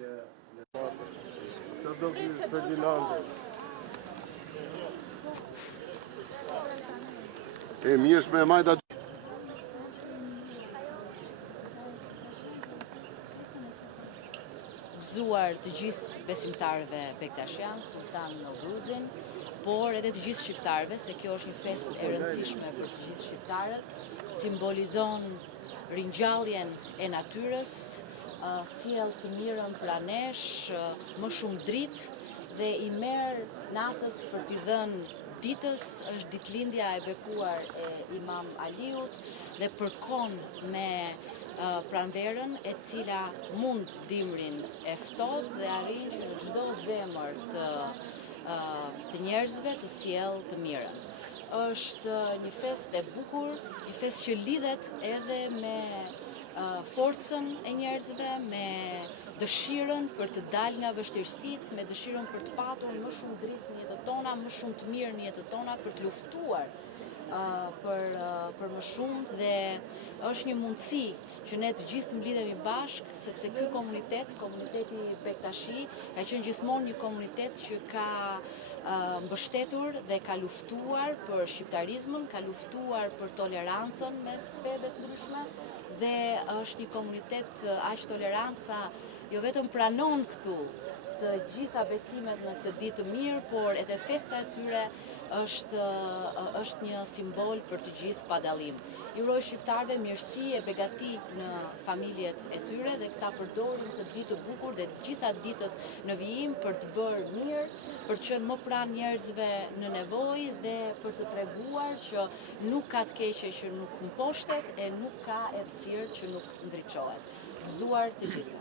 Që do vishë Ferdinande. Mi është me majta. Gëzuar të gjithë besimtarëve bektashian, Sultan Novruzin, por edhe të gjithë shqiptarëve, se kjo është një festë e rëndësishme për të gjithë shqiptarët, simbolizon ringjalljen e natyrës, sjell të mirën pranë nesh, më shumë dritë dhe i merr natës për t'i dhënë ditës. Është ditëlindja e bekuar e Imam Aliut dhe përkon me pranverën e cila mund dimrin e ftohtë dhe arrin që në çdo zemër të njerëzve të sjellë të mirën. Është një festë e bukur, një festë që lidhet edhe me forcën e njerëzve, me dëshirën për të dalë nga vështirësitë, me dëshirën për të patur më shumë dritë në jetën tona, më shumë të mirë në jetën tona, për të luftuar për më shumë, dhe është një mundësi që ne të gjithë të mblidhemi bashkë, sepse ky komunitet, komuniteti Bektashi, ka qenë gjithmonë një komunitet që ka mbështetur dhe ka luftuar për shqiptarizmën, ka luftuar për tolerancën mes feve të ndryshme, dhe është një komunitet aq toleranca jo vetëm pranon këtu të gjitha besimet në këtë ditë të mirë, por edhe festa e tyre është një simbol për të gjithë pa dallim. I uroj shqiptarëve mirësi e begati në familjet e tyre dhe këta përdorin këtë ditë të bukur dhe të gjitha ditët në vijim për të bërë mirë, për të qenë më pranë njerëzve në nevojë dhe për të treguar që nuk ka të keqe që nuk mposhtet e nuk ka errësirë që nuk ndriçohet. Gëzuar të gjithë.